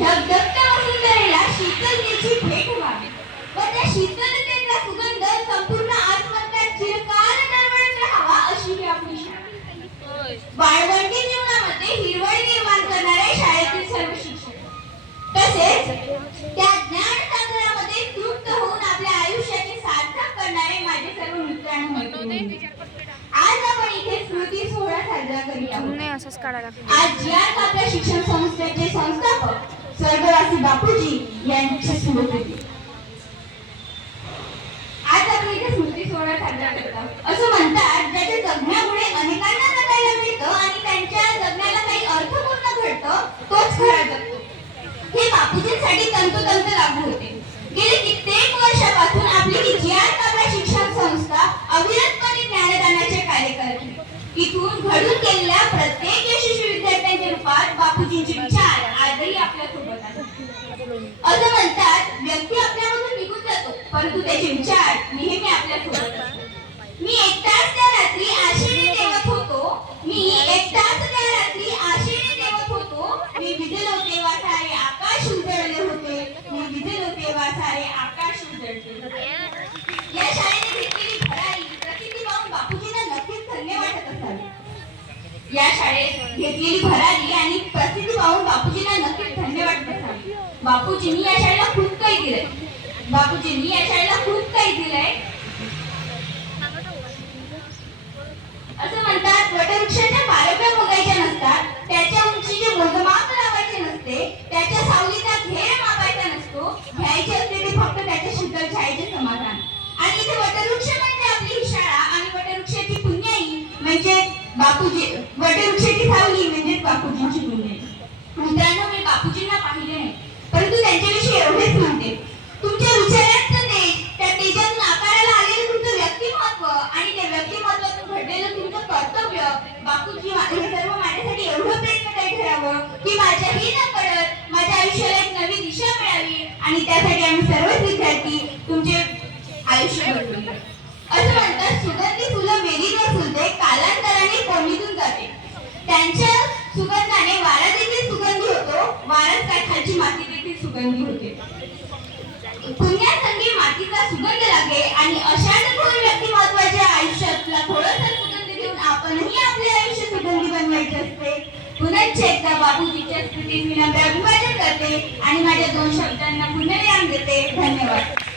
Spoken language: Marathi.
धगधगत्या वसुंधरेला शीतलतेची भेट व्हावी. व त्या शीतलतेचा सुगंध संपूर्ण आत्महत्यात चिरकाल दरवळत राहावा अशी ही आपली शाळा. बाळवंटी जीवनामध्ये हिरवळ निर्माण करणारे शाळेतील सर्व शिक्षक. तसेच त्या ज्ञान सागरामध्ये तृप्त होऊन आपल्या आयुष्याचे सार्थक करणारे माझे सर्व मित्र आणि मैत्रिणी. आज आपण इथे स्मृती सोहळा साजरा करीत आहोत. आज जी आर आपल्या बापूजी यांची स्मृती आज आपण इथे स्मृती सोहळा साजरा करत. असं म्हणतात ज्याच्या जगण्यामुळे अनेकांना जगायला मिळतं आणि त्यांच्या जगण्याला काही अर्थपूर्ण घडतं तोच खरा जगतो हे बापूजींसाठी तंतोतंत लागू होते. गेले कित्येक वर्षापासून आपली ही जी आर काबरा शिक्षण संस्था अविरतपणे ज्ञानदानाचे कार्य करते इथून घडून गेलेल्या प्रत्येक यशस्वी विद्यार्थ्यांच्या रूपात बापूजींचे विचार आजही आपल्यासोबत आहेत असं म्हणतात व्यक्ती आपल्यामधून निघून जातो परंतु त्याचे विचार नेहमी आपल्यासोबत असतात मी एकटाच त्या रात्री आशेने देवत होतो मी एकटाच त्या रात्री आशेने देवत होतो. मी विजलो तेव्हा सारे आकाश उजळले होते मी विजलो तेव्हा सारे आकाश उजळले होते. या शाळेने घेतलेली भरारी प्रसिद्धी पाहून बापूजींना नक्कीच धन्य वाटत असावे या शाळेत घेतलेली भरारी आणि प्रसिद्धी पाहून बापूजींना नक्कीच धन्य वाटत असावे बापूजींनी या शाळेला खूप काही दिलंय. बापूजींनी या शाळेला खूप काही दिलंय. असं म्हणतात वटवृक्षाच्या पारंब्या बघायच्या नसतात त्याच्या उंचीचे मोजमाप लावायचे नसते त्याच्या सावलीचा घेर मापायचा नसतो घ्यायचे असते ते फक्त त्याच्या शीतल छायेचे समाधान. आणि इथे वटवृक्ष म्हणजे आपली शाळा आणि वटवृक्षाची पुण्याई म्हणजे बापूजी वटवृक्षाची सावली म्हणजे बापूजींची पुण्याई. मित्रांनो मी बापूजींना पाहिले ठरावं की माझ्याही न पडत माझ्या आयुष्याला एक नवी दिशा मिळावी आणि त्यासाठी आम्ही सर्वच विद्यार्थी तुमचे आयुष्य घडवून असं म्हणतात सुगंधी फुलं वेलीवर फुलते कालांतराने कोंडीतून जाते. त्यांच्या सुगंधाने वारा देखील सुगंधी होतो वाराच काय खालची माती देखील सुगंधी होते. पुण्यासंगी मातीचा सुगंध लागे आणि अशा एकदा बाबूजीच्या स्मृती विनम्र अभिवादन करते आणि माझ्या दोन शब्दांना पुनर्विराम देते. धन्यवाद.